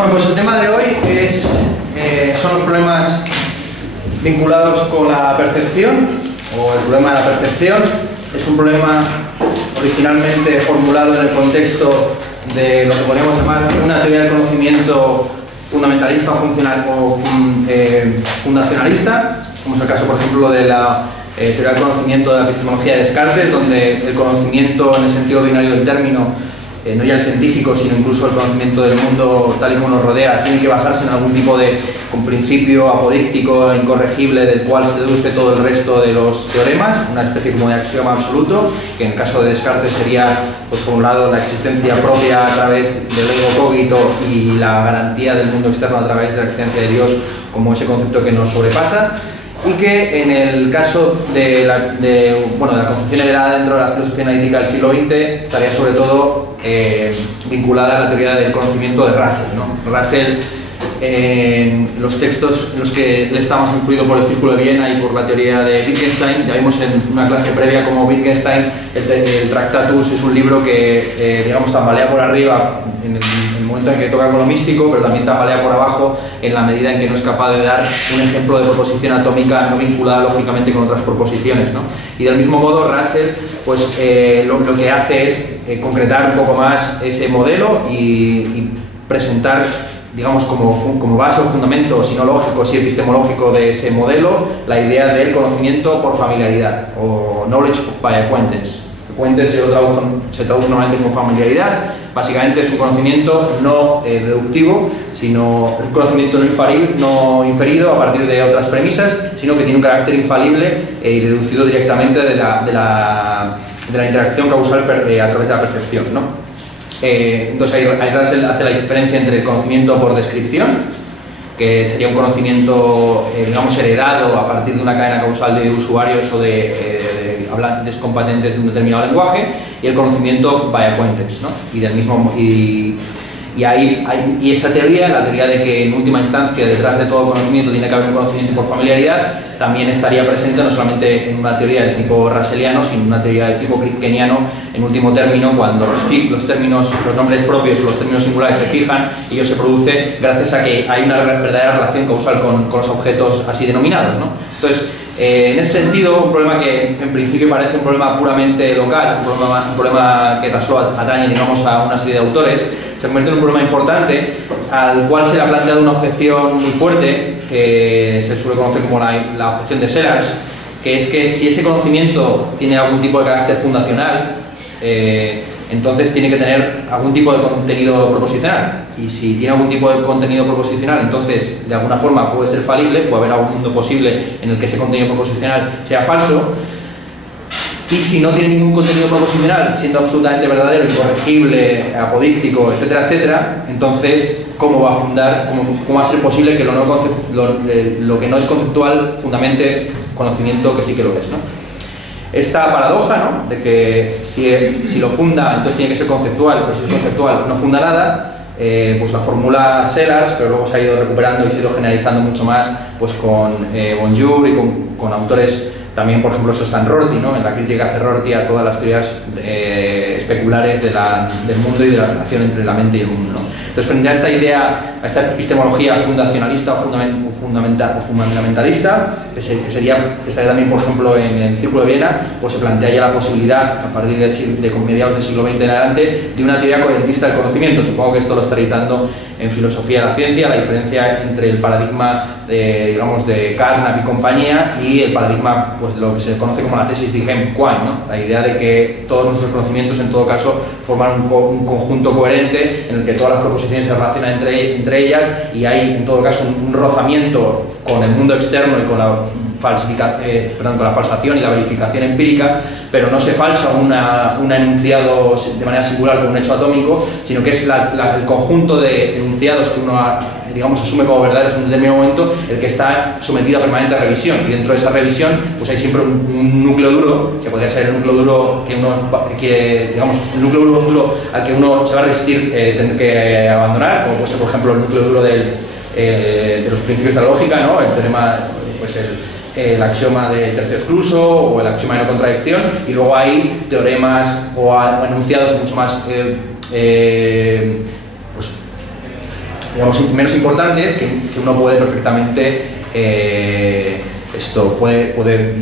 Bueno, pues el tema de hoy son los problemas vinculados con la percepción, o el problema de la percepción. Es un problema originalmente formulado en el contexto de lo que podríamos llamar una teoría del conocimiento fundamentalista o fundacionalista, como es el caso, por ejemplo, de la teoría del conocimiento de la epistemología de Descartes, donde el conocimiento en el sentido ordinario del término, no ya el científico, sino incluso el conocimiento del mundo tal y como nos rodea, tiene que basarse en algún tipo de un principio apodíctico incorregible del cual se deduce todo el resto de los teoremas, una especie como de axioma absoluto, que en el caso de Descartes sería, pues, por un lado, la existencia propia a través del ego cogito y la garantía del mundo externo a través de la existencia de Dios como ese concepto que nos sobrepasa. Y que en el caso de la concepción heredada dentro de la filosofía analítica del siglo XX estaría sobre todo vinculada a la teoría del conocimiento de Russell, ¿no? Russell, los textos en los que le está más influido por el Círculo de Viena y por la teoría de Wittgenstein, ya vimos en una clase previa como Wittgenstein, el Tractatus es un libro que, digamos, tambalea por arriba en el momento en que toca con lo místico, pero también tambalea por abajo en la medida en que no es capaz de dar un ejemplo de proposición atómica no vinculada lógicamente con otras proposiciones, ¿no? Y del mismo modo Russell, pues, lo que hace es concretar un poco más ese modelo y presentar, digamos, como base o fundamento, si no lógico, si epistemológico de ese modelo, la idea del conocimiento por familiaridad, o knowledge by acquaintance. Acquaintance se traduce normalmente como familiaridad. Básicamente es un conocimiento no deductivo, sino un conocimiento no inferido a partir de otras premisas, sino que tiene un carácter infalible y deducido directamente de la interacción causal a través de la percepción, ¿no? Entonces ahí Russell hace la diferencia entre el conocimiento por descripción, que sería un conocimiento, digamos, heredado a partir de una cadena causal de usuarios o de hablantes competentes de un determinado lenguaje, y el conocimiento by acquaintance, ¿no? Y esa teoría, la teoría de que en última instancia detrás de todo conocimiento tiene que haber un conocimiento por familiaridad, también estaría presente no solamente en una teoría de tipo russelliano, sino en una teoría de tipo kripkeniano, en último término, cuando los nombres propios o los términos singulares se fijan, y ello se produce gracias a que hay una verdadera relación causal con los objetos así denominados, ¿no? Entonces, en ese sentido, un problema que en principio parece un problema puramente local, un problema que tan solo atañe, digamos, a una serie de autores, se convierte en un problema importante al cual se le ha planteado una objeción muy fuerte, que se suele conocer como la objeción de Sellars, que es que si ese conocimiento tiene algún tipo de carácter fundacional, entonces tiene que tener algún tipo de contenido proposicional, y si tiene algún tipo de contenido proposicional, entonces de alguna forma puede ser falible, puede haber algún mundo posible en el que ese contenido proposicional sea falso. Y si no tiene ningún contenido proposicional, siendo absolutamente verdadero, incorregible, apodíctico, etcétera, etcétera, entonces, ¿cómo va a fundar, cómo va a ser posible que lo que no es conceptual fundamente conocimiento que sí que lo es, ¿no? Esta paradoja, ¿no?, de que si lo funda, entonces tiene que ser conceptual, pero si es conceptual no funda nada, pues la formula Sellars, pero luego se ha ido recuperando y se ha ido generalizando mucho más, pues con Bonjour y con autores. También, por ejemplo, eso está en Rorty, ¿no? En la crítica hace Rorty a todas las teorías especulares del mundo y de la relación entre la mente y el mundo, ¿no? Entonces, frente a esta idea, a esta epistemología fundacionalista o fundamentalista, que estaría también, por ejemplo, en el Círculo de Viena, pues se plantea ya la posibilidad, a partir de mediados del siglo XX en adelante, de una teoría coherentista del conocimiento. Supongo que esto lo estaréis dando en filosofía de la ciencia, la diferencia entre el paradigma de Carnap y compañía y el paradigma, pues, de lo que se conoce como la tesis de Hem-Quine, ¿no? La idea de que todos nuestros conocimientos, en todo caso, forman un conjunto coherente en el que todas las proposiciones se relacionan entre ellas, y hay, en todo caso, un rozamiento con el mundo externo y con la falsación y la verificación empírica, pero no se falsa un enunciado de manera singular con un hecho atómico, sino que es el conjunto de enunciados que uno, digamos, asume como verdaderos en un determinado momento, el que está sometido a permanente revisión, y dentro de esa revisión pues hay siempre un núcleo duro, que podría ser el núcleo duro digamos, el núcleo duro al que uno se va a resistir tener que abandonar, como puede ser, por ejemplo, el núcleo duro de los principios de la lógica, ¿no? El teorema, pues el axioma del tercio excluso o el axioma de no contradicción, y luego hay teoremas o enunciados mucho más menos importantes que uno puede perfectamente puede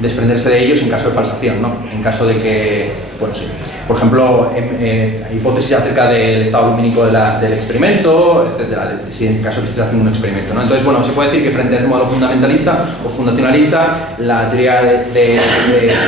desprenderse de ellos en caso de falsación, ¿no? En caso de que, bueno, sí. Por ejemplo, hay hipótesis acerca del estado lumínico del experimento, etcétera, si en caso de que estés haciendo un experimento, ¿no? Entonces, bueno, se puede decir que frente a ese modelo fundamentalista o fundacionalista, la teoría de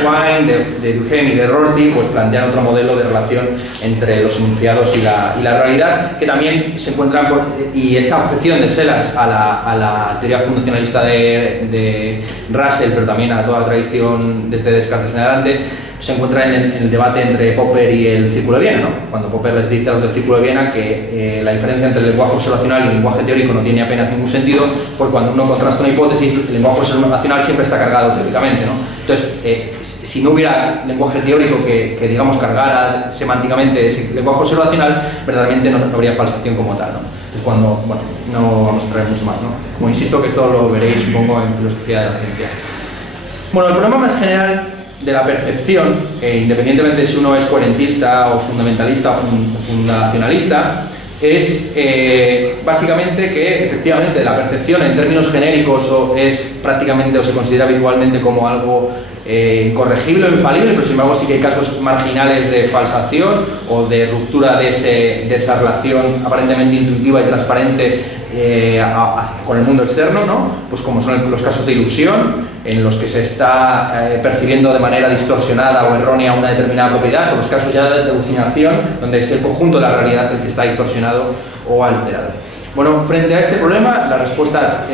Quine, de Duhem y de Rorty, pues plantean otro modelo de relación entre los enunciados y la realidad, que también se encuentran y esa objeción de Sellars a la teoría fundacionalista de Russell, pero también a toda la tradición desde Descartes en adelante, se encuentra en el debate entre Popper y el Círculo de Viena, ¿no? Cuando Popper les dice a los del Círculo de Viena que la diferencia entre el lenguaje observacional y el lenguaje teórico no tiene apenas ningún sentido, porque cuando uno contrasta una hipótesis, el lenguaje observacional siempre está cargado teóricamente, ¿no? Entonces, si no hubiera lenguaje teórico que digamos, cargara semánticamente ese lenguaje observacional, verdaderamente no habría falsación como tal, ¿no? Entonces, bueno, no vamos a entrar mucho más, ¿no? Como insisto que esto lo veréis, supongo, en filosofía de la ciencia. Bueno, el problema más general de la percepción, independientemente de si uno es coherentista o fundamentalista o fundacionalista, es básicamente que efectivamente la percepción en términos genéricos es prácticamente o se considera habitualmente como algo incorregible o infalible, pero sin embargo sí que hay casos marginales de falsación o de ruptura de esa relación aparentemente intuitiva y transparente con el mundo externo, ¿no? Pues como son los casos de ilusión, en los que se está percibiendo de manera distorsionada o errónea una determinada propiedad, o los casos ya de alucinación, donde es el conjunto de la realidad el que está distorsionado o alterado. Bueno, frente a este problema, la respuesta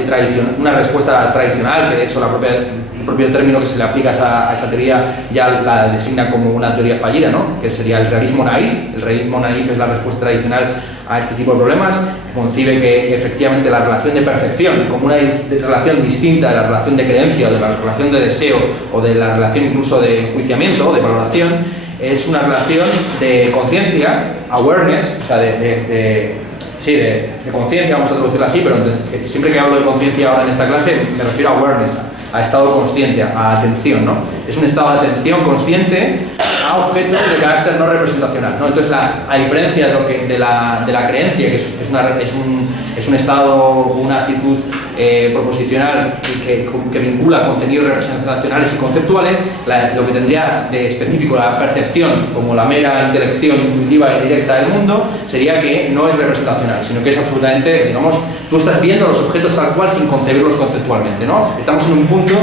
una respuesta tradicional, que de hecho el propio término que se le aplica a esa teoría ya la designa como una teoría fallida, ¿no? Que sería el realismo naif. El realismo naif es la respuesta tradicional a este tipo de problemas, concibe que efectivamente la relación de percepción como una relación distinta de la relación de creencia o de la relación de deseo o de la relación incluso de enjuiciamiento o de valoración es una relación de conciencia, awareness, o sea, de conciencia, vamos a traducirlo así, pero siempre que hablo de conciencia ahora en esta clase me refiero a awareness, a estado consciente, a atención, ¿no? Es un estado de atención consciente a objetos de carácter no representacional, ¿no? Entonces, a diferencia de la creencia, que es un estado, una actitud proposicional que vincula contenidos representacionales y conceptuales, lo que tendría de específico la percepción como la mera intelección intuitiva y directa del mundo sería que no es representacional, sino que es absolutamente, digamos, tú estás viendo los objetos tal cual sin concebirlos conceptualmente, ¿no? Estamos en un punto,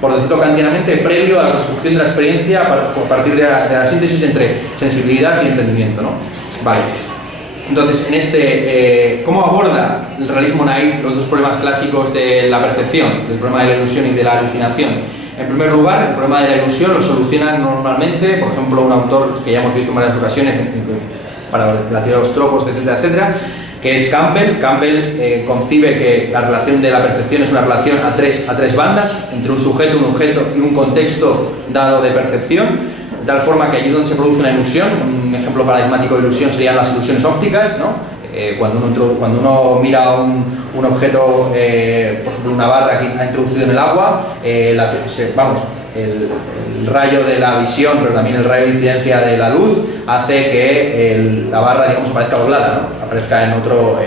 por decirlo kantianamente, previo a la construcción de la experiencia a partir de la síntesis entre sensibilidad y entendimiento, ¿no? Vale. Entonces, ¿cómo aborda el realismo naif los dos problemas clásicos de la percepción, el problema de la ilusión y de la alucinación? En primer lugar, el problema de la ilusión lo soluciona normalmente, por ejemplo, un autor que ya hemos visto en varias ocasiones para la teoría de los tropos, etcétera, etcétera, que es Campbell. Campbell concibe que la relación de la percepción es una relación a tres bandas, entre un sujeto, un objeto y un contexto dado de percepción, de tal forma que allí donde se produce una ilusión, un ejemplo paradigmático de ilusión serían las ilusiones ópticas, ¿no? Cuando uno mira un objeto, por ejemplo una barra que ha introducido en el agua, el rayo de la visión, pero también el rayo de incidencia de la luz, hace que la barra, digamos, aparezca doblada, ¿no? Aparezca en otro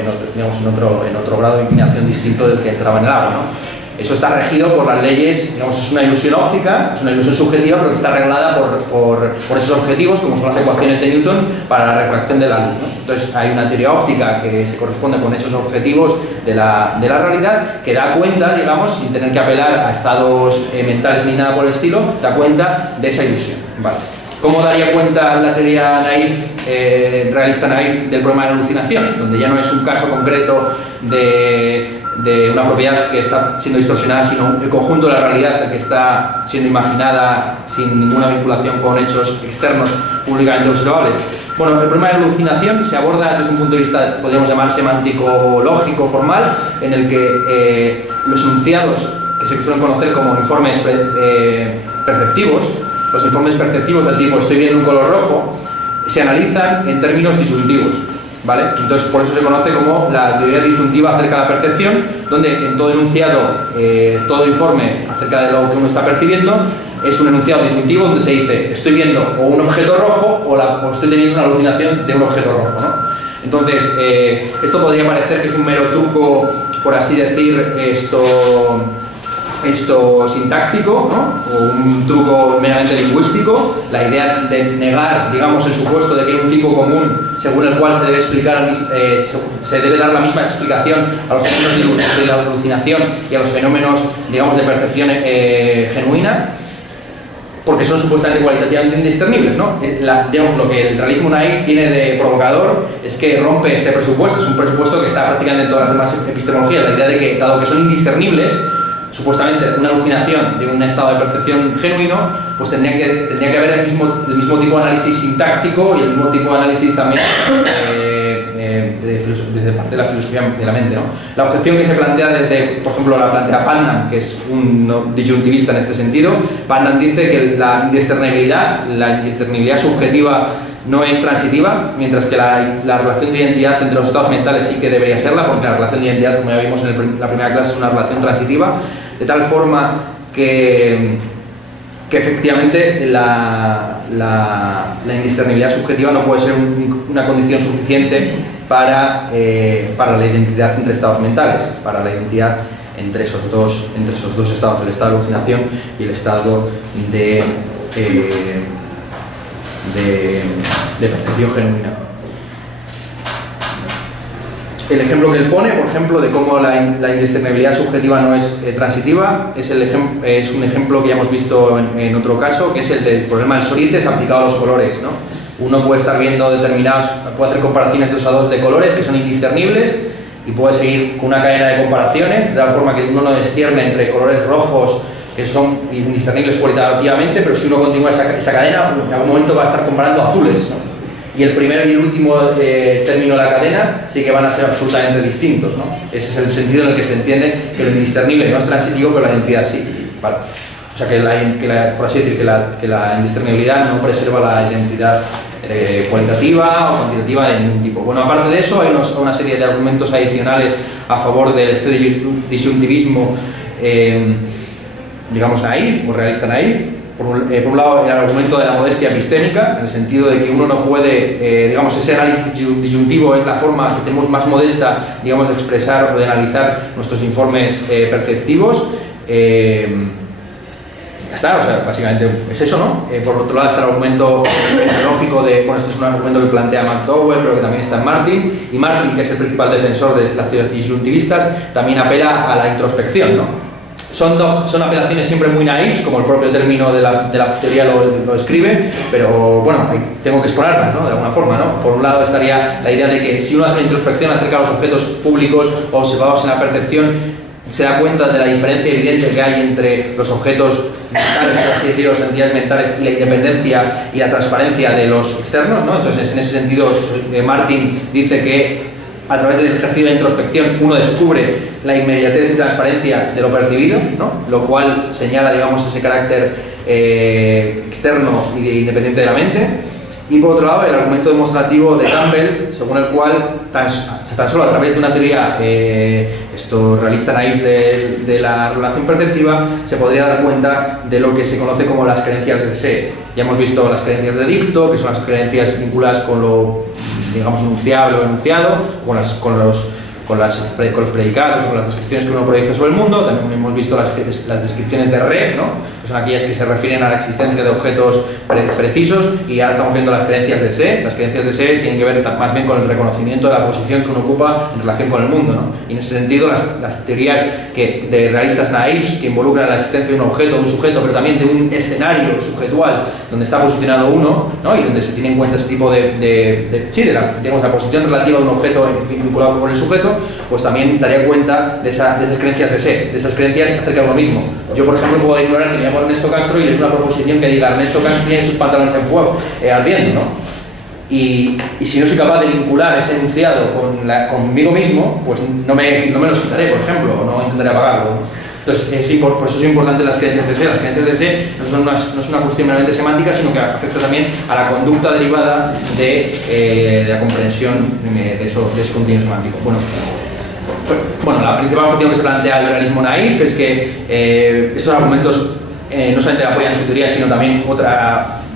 grado de inclinación distinto del que entraba en el agua, ¿no? Eso está regido por las leyes, digamos, es una ilusión óptica, es una ilusión subjetiva, pero que está arreglada por esos objetivos, como son las ecuaciones de Newton para la refracción de la luz, ¿no? Entonces hay una teoría óptica que se corresponde con hechos objetivos de la realidad, que da cuenta, digamos, sin tener que apelar a estados mentales ni nada por el estilo, da cuenta de esa ilusión. Vale. ¿Cómo daría cuenta la teoría naif, realista naif del problema de la alucinación? Donde ya no es un caso concreto de una propiedad que está siendo distorsionada, sino el conjunto de la realidad que está siendo imaginada sin ninguna vinculación con hechos externos públicamente observables. Bueno, el problema de la alucinación se aborda desde un punto de vista, podríamos llamar semántico, lógico, formal, en el que los enunciados, que se suelen conocer como informes perceptivos, los informes perceptivos del tipo estoy viendo un color rojo, se analizan en términos disyuntivos, ¿vale? Entonces, por eso se conoce como la teoría disyuntiva acerca de la percepción, donde en todo enunciado, todo informe acerca de lo que uno está percibiendo, es un enunciado disyuntivo donde se dice estoy viendo o un objeto rojo o estoy teniendo una alucinación de un objeto rojo, ¿no? Entonces, esto podría parecer que es un mero truco, por así decir, esto sintáctico, ¿no? O un truco meramente lingüístico, la idea de negar, digamos, el supuesto de que hay un tipo común según el cual se debe explicar, se debe dar la misma explicación a los fenómenos de la alucinación y a los fenómenos, digamos, de percepción genuina, porque son supuestamente cualitativamente indiscernibles, ¿no? Digamos, lo que el realismo naif tiene de provocador es que rompe este presupuesto, es un presupuesto que está prácticamente en todas las demás epistemologías, la idea de que, dado que son indiscernibles, supuestamente una alucinación de un estado de percepción genuino, pues tendría que haber el mismo tipo de análisis sintáctico y el mismo tipo de análisis también desde parte de la filosofía de la mente, ¿no? La objeción que se plantea desde, por ejemplo, la plantea Putnam, que es un disyuntivista en este sentido. Putnam dice que la indiscernibilidad subjetiva no es transitiva, mientras que la relación de identidad entre los estados mentales sí que debería serla, porque la relación de identidad, como ya vimos en la primera clase, es una relación transitiva, de tal forma que efectivamente la indiscernibilidad subjetiva no puede ser una condición suficiente para la identidad entre estados mentales, para la identidad entre esos dos estados, el estado de alucinación y el estado de percepción genuina. El ejemplo que él pone, por ejemplo, de cómo la indiscernibilidad subjetiva no es transitiva, es un ejemplo que ya hemos visto en otro caso, que es el del problema del Sorites aplicado a los colores, ¿no? Uno puede estar viendo puede hacer comparaciones 2 a 2 de colores que son indiscernibles y puede seguir con una cadena de comparaciones, de tal forma que uno no discierne entre colores rojos que son indiscernibles cualitativamente, pero si uno continúa esa cadena, en algún momento va a estar comparando azules, ¿no? Y el primero y el último término de la cadena sí que van a ser absolutamente distintos, ¿no? Ese es el sentido en el que se entiende que lo indiscernible no es transitivo, pero la identidad sí, ¿vale? O sea, por así decir, que la indiscernibilidad no preserva la identidad cualitativa o cuantitativa de ningún tipo. Bueno, aparte de eso, hay una serie de argumentos adicionales a favor de este disyuntivismo, digamos, naif o realista naif. Por un lado, el argumento de la modestia epistémica, en el sentido de que uno no puede, digamos, ese análisis disyuntivo es la forma que tenemos más modesta, digamos, de expresar o de analizar nuestros informes perceptivos. Ya está, o sea, básicamente es eso, ¿no? Por otro lado está el argumento lógico bueno, este es un argumento que plantea McDowell, pero que también está en Martin, y Martin, que es el principal defensor de las teorías disyuntivistas, también apela a la introspección, ¿no? Son apelaciones siempre muy naifs, como el propio término de la teoría lo describe, pero bueno, tengo que exponerlas, ¿no? De alguna forma, ¿no? Por un lado estaría la idea de que si uno hace una introspección acerca de los objetos públicos o observados en la percepción, se da cuenta de la diferencia evidente que hay entre los objetos mentales, por así decirlo, las entidades mentales, y la independencia y la transparencia de los externos, ¿no? Entonces, en ese sentido, Martin dice que a través del ejercicio de la introspección uno descubre la inmediatez y transparencia de lo percibido, ¿no? Lo cual señala, digamos, ese carácter externo y independiente de la mente. Y por otro lado, el argumento demostrativo de Campbell, según el cual tan solo a través de una teoría realista naif de la relación perceptiva se podría dar cuenta de lo que se conoce como las creencias del sé. Ya hemos visto las creencias de dicto, que son las creencias vinculadas con lo, digamos, enunciable o enunciado, con los predicados o con las descripciones que uno proyecta sobre el mundo. También hemos visto las descripciones de re, ¿no? Que son aquellas que se refieren a la existencia de objetos precisos, y ahora estamos viendo las creencias de sé. Las creencias de sé tienen que ver más bien con el reconocimiento de la posición que uno ocupa en relación con el mundo, ¿no? Y en ese sentido las teorías de realistas naifs, que involucran la existencia de un objeto, de un sujeto, pero también de un escenario subjetual donde está posicionado uno, ¿no? Y donde se tiene en cuenta este tipo digamos, la posición relativa de un objeto vinculado con el sujeto, pues también daría cuenta de esas creencias de sé, de esas creencias acerca de uno mismo. Yo, por ejemplo, puedo ignorar que me llamo Ernesto Castro y leer una proposición que diga Ernesto Castro tiene sus pantalones en fuego, ardiendo, ¿no? Y si no soy capaz de vincular ese enunciado conmigo mismo, pues no me los quitaré, por ejemplo, o no intentaré apagarlo, ¿no? Entonces, por eso es importante las creencias de sé. Las creencias de sé no es una cuestión meramente semántica, sino que afecta también a la conducta derivada de la comprensión de ese contenido semántico. Bueno, la principal objeción que se plantea el realismo naif es que estos argumentos no solamente apoyan su teoría, sino también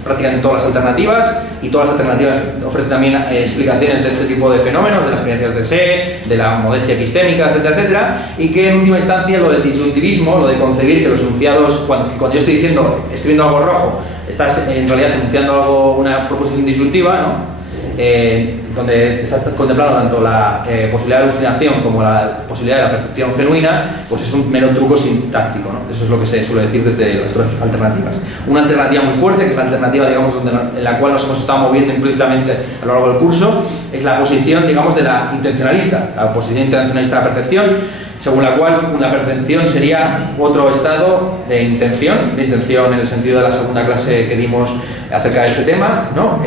prácticamente todas las alternativas. y todas las alternativas ofrecen también explicaciones de este tipo de fenómenos, de las creencias de sé, de la modestia epistémica, etcétera, etcétera, y que en última instancia lo del disyuntivismo, lo de concebir que los enunciados, cuando yo estoy diciendo, estoy viendo algo rojo, estás en realidad enunciando una proposición disyuntiva, ¿no? Donde estás contemplando tanto la posibilidad de alucinación como la posibilidad de la percepción genuina, pues es un mero truco sintáctico, ¿no? Eso es lo que se suele decir desde las otras alternativas. Una alternativa muy fuerte, que es la alternativa, digamos, en la cual nos hemos estado moviendo implícitamente a lo largo del curso, es la posición, digamos, de la intencionalista, la posición intencionalista de la percepción, según la cual una percepción sería otro estado de intención en el sentido de la segunda clase que dimos acerca de este tema, ¿no?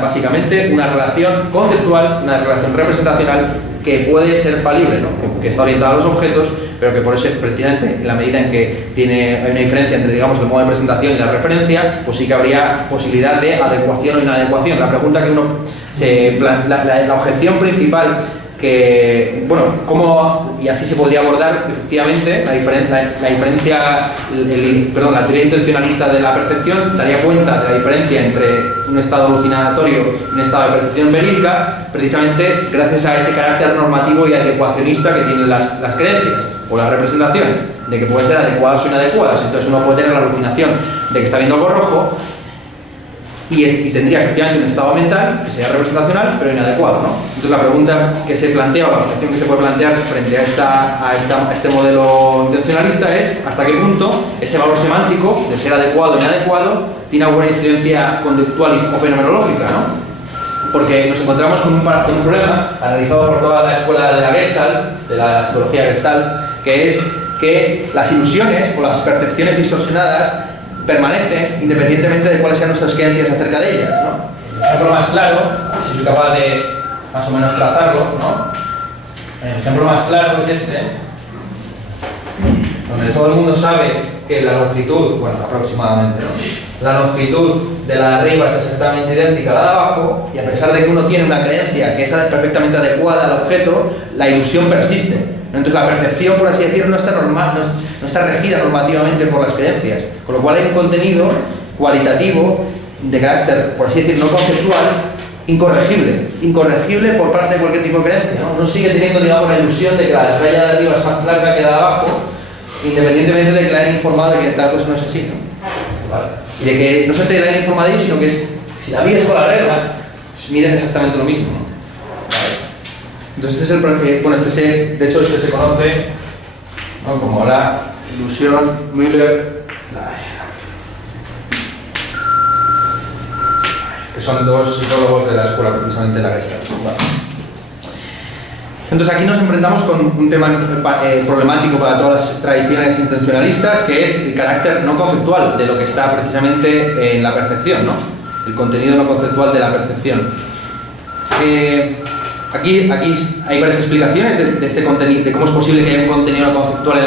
Básicamente una relación conceptual, una relación representacional que puede ser falible, ¿no? que está orientada a los objetos, pero que por eso, precisamente, en la medida en que hay una diferencia entre, digamos, el modo de presentación y la referencia, pues sí que habría posibilidad de adecuación o inadecuación. La pregunta que uno la objeción principal que, bueno, y así se podría abordar efectivamente la teoría intencionalista de la percepción daría cuenta de la diferencia entre un estado alucinatorio y un estado de percepción verídica, precisamente gracias a ese carácter normativo y adecuacionista que tienen las creencias o las representaciones, de que pueden ser adecuadas o inadecuadas. Entonces uno puede tener la alucinación de que está viendo algo rojo y tendría efectivamente un estado mental que sería representacional pero inadecuado, ¿no? Entonces la pregunta que se plantea o la objeción que se puede plantear frente a este modelo intencionalista es hasta qué punto ese valor semántico de ser adecuado o inadecuado tiene alguna incidencia conductual o fenomenológica, ¿no? Porque nos encontramos con un problema analizado por toda la escuela de la Gestalt, de la psicología Gestalt, que es que las ilusiones o las percepciones distorsionadas permanecen independientemente de cuáles sean nuestras creencias acerca de ellas, ¿no? El ejemplo más claro, si soy capaz de más o menos trazarlo, ¿no? El ejemplo más claro es este, donde todo el mundo sabe que la longitud, bueno, aproximadamente, ¿no? La longitud de la de arriba es exactamente idéntica a la de abajo, y a pesar de que uno tiene una creencia que es perfectamente adecuada al objeto, la ilusión persiste. Entonces la percepción, por así decirlo, no está regida normativamente por las creencias, con lo cual hay un contenido cualitativo de carácter, por así decirlo, no conceptual, incorregible por parte de cualquier tipo de creencia, ¿no? Uno sigue teniendo, digamos, la ilusión de que la raya de arriba es más larga que la de abajo, independientemente de que la hayan informado de que tal cosa no es así, ¿no? ¿Vale? Y de que no solamente la hayan informado de ello, sino que si la mides con la regla, pues miden exactamente lo mismo, ¿no? Entonces este es de hecho este se conoce, ¿no?, como la ilusión Müller, que son dos psicólogos de la escuela precisamente de la Gestalt. Vale. Entonces aquí nos enfrentamos con un tema problemático para todas las tradiciones intencionalistas, que es el carácter no conceptual de lo que está precisamente en la percepción, ¿no? El contenido no conceptual de la percepción. Aquí hay varias explicaciones de este contenido, de cómo es posible que haya un contenido no conceptual en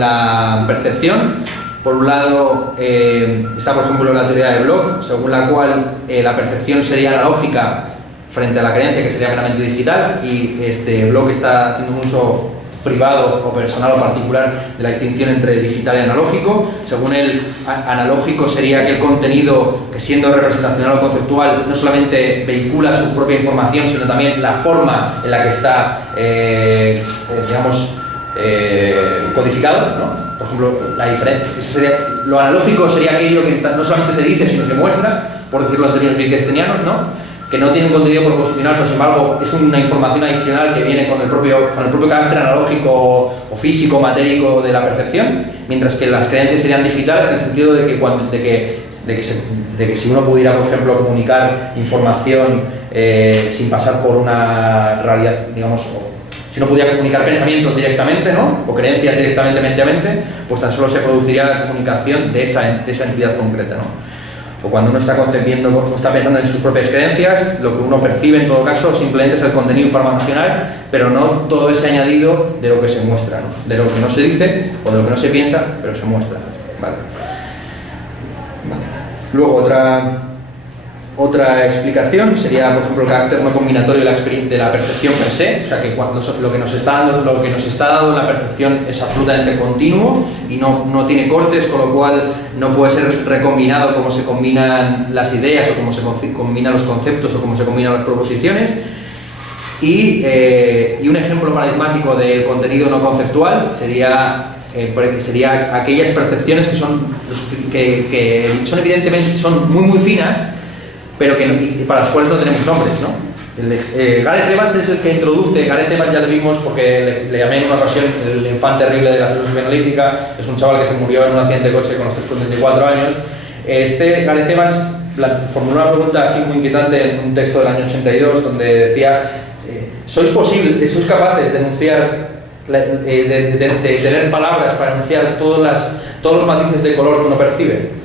la percepción. Por un lado está, por ejemplo, la teoría de Bloch, según la cual la percepción sería analógica frente a la creencia, que sería meramente digital, y Bloch está haciendo un uso privado o personal o particular de la distinción entre digital y analógico. Según él, analógico sería aquel contenido que, siendo representacional o conceptual, no solamente vehicula su propia información, sino también la forma en la que está, codificado, ¿no? Por ejemplo, la diferencia, lo analógico sería aquello que no solamente se dice, sino se muestra, por decirlo en términos wittgensteinianos, ¿no?, que no tiene un contenido proposicional, pero sin embargo es una información adicional que viene con el propio carácter analógico o físico, matérico de la percepción, mientras que las creencias serían digitales en el sentido de que si uno pudiera, por ejemplo, comunicar información sin pasar por una realidad, digamos, si uno pudiera comunicar pensamientos directamente, ¿no?, o creencias directamente mente a mente, pues tan solo se produciría la comunicación de esa entidad concreta, ¿no? O cuando uno está concebiendo, o está pensando en sus propias creencias, lo que uno percibe en todo caso simplemente es el contenido informacional, pero no todo ese añadido de lo que se muestra, ¿no?, de lo que no se dice o de lo que no se piensa, pero se muestra. Vale. Luego Otra explicación sería, por ejemplo, el carácter no combinatorio de la percepción per se, o sea que lo que nos está dando la percepción es absolutamente continuo y no tiene cortes, con lo cual no puede ser recombinado como se combinan las ideas o como se combinan los conceptos o como se combinan las proposiciones. Y un ejemplo paradigmático del contenido no conceptual sería aquellas percepciones que son evidentemente muy finas, pero para las cuales no tenemos nombres, ¿no? Gareth Evans es el que introduce. Gareth Evans ya lo vimos porque le llamé en una ocasión el infante terrible de la filosofía analítica. Es un chaval que se murió en un accidente de coche con 34 años. Gareth Evans formuló una pregunta así muy inquietante en un texto del año 82 donde decía: ¿sois capaces de enunciar, de tener palabras para enunciar todos los matices de color que uno percibe?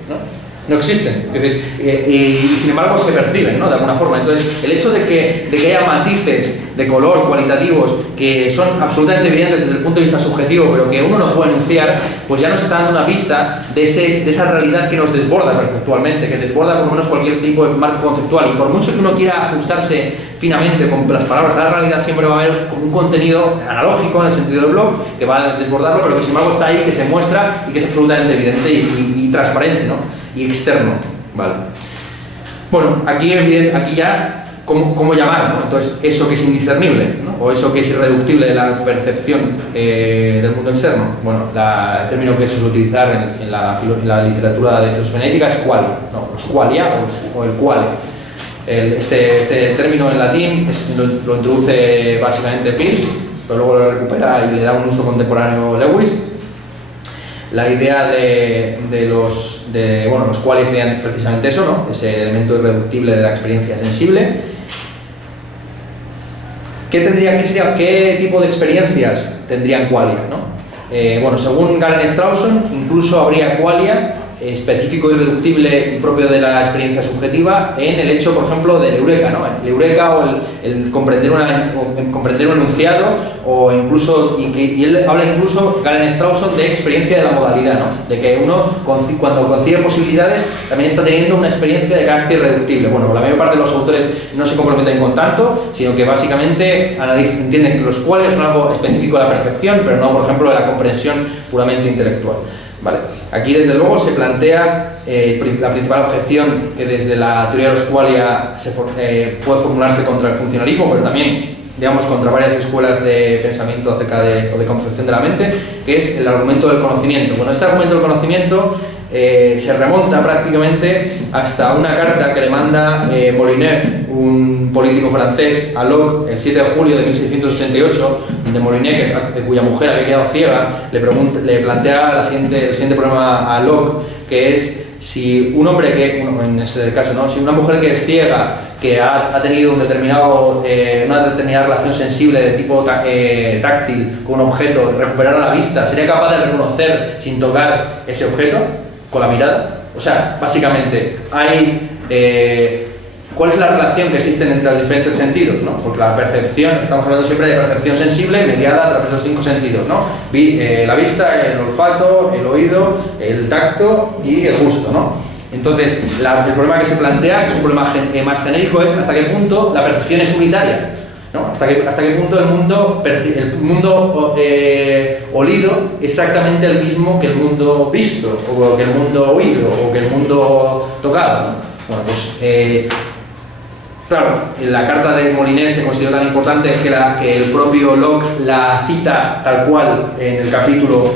No existen, es decir, y sin embargo se perciben, ¿no? De alguna forma. Entonces, el hecho de que haya matices de color cualitativos que son absolutamente evidentes desde el punto de vista subjetivo, pero que uno no puede enunciar, pues ya nos está dando una pista de esa realidad que nos desborda perceptualmente, que desborda por lo menos cualquier tipo de marco conceptual. Y por mucho que uno quiera ajustarse finamente con las palabras a la realidad, siempre va a haber un contenido analógico en el sentido del blog que va a desbordarlo, pero que sin embargo está ahí, que se muestra y que es absolutamente evidente y transparente, ¿no? Y externo, ¿vale? Bueno, aquí ya, ¿cómo llamar, ¿no? Entonces, eso que es indiscernible, ¿no? O eso que es irreductible de la percepción del mundo externo. Bueno, el término que se suele utilizar en la literatura de filosofía analítica es qualia, ¿no? Los qualia o el quale. Este término en latín lo introduce básicamente Peirce, pero luego lo recupera y le da un uso contemporáneo Lewis. La idea los quales serían precisamente eso, ¿no? Ese elemento irreductible de la experiencia sensible. ¿Qué tipo de experiencias tendrían qualia, ¿no? Según Galen Strawson, incluso habría qualia específico, irreductible y propio de la experiencia subjetiva en el hecho, por ejemplo, del eureka, ¿no? El eureka o el comprender un enunciado, o incluso, y él habla incluso, Galen Strawson, de experiencia de la modalidad, ¿no? De que uno, cuando concibe posibilidades, también está teniendo una experiencia de carácter irreductible. Bueno, la mayor parte de los autores no se comprometen con tanto, sino que básicamente entienden que los cuales son algo específico de la percepción, pero no, por ejemplo, de la comprensión puramente intelectual. ¿Vale? Aquí, desde luego, se plantea la principal objeción que desde la teoría de los qualia puede formularse contra el funcionalismo, pero también, digamos, contra varias escuelas de pensamiento acerca de concepción de la mente, que es el argumento del conocimiento. Bueno, este argumento del conocimiento se remonta prácticamente hasta una carta que le manda Molinet, un político francés, a Locke el 7 de julio de 1688, donde Molinet, cuya mujer había quedado ciega, le plantea el siguiente problema a Locke, que es si un hombre en ese caso, ¿no? Si una mujer que es ciega, que ha tenido una determinada relación sensible de tipo táctil con un objeto, recuperar la vista, ¿sería capaz de reconocer sin tocar ese objeto con la mirada? O sea, básicamente, ¿cuál es la relación que existe entre los diferentes sentidos, ¿no? Porque la percepción, estamos hablando siempre de percepción sensible mediada a través de los 5 sentidos, ¿no? La vista, el olfato, el oído, el tacto y el gusto, ¿no? Entonces, el problema que se plantea, que es un problema más genérico, es hasta qué punto la percepción es unitaria, ¿no? Hasta qué punto el mundo olido es exactamente el mismo que el mundo visto, o que el mundo oído, o que el mundo tocado, ¿no? Bueno, pues claro, la carta de Molinet se consideró tan importante que el propio Locke la cita tal cual en el capítulo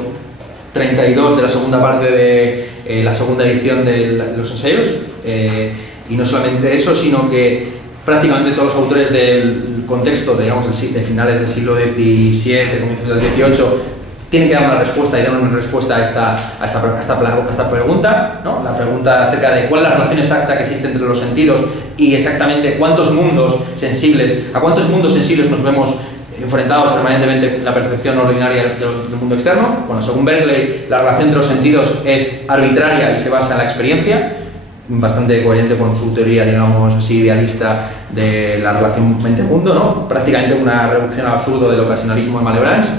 32 de la segunda parte de la segunda edición de los ensayos, y no solamente eso, sino que prácticamente todos los autores del contexto, digamos, de finales del siglo XVII, comienzos del XVIII, tienen que dar una respuesta y dar una respuesta a esta pregunta, ¿no? La pregunta acerca de cuál es la relación exacta que existe entre los sentidos y exactamente a cuántos mundos sensibles nos vemos enfrentados permanentemente en la percepción ordinaria del mundo externo. Bueno, según Berkeley, la relación entre los sentidos es arbitraria y se basa en la experiencia, bastante coherente con su teoría, digamos así, idealista de la relación mente-mundo, ¿no? Prácticamente una reducción al absurdo del ocasionalismo de Malebranche.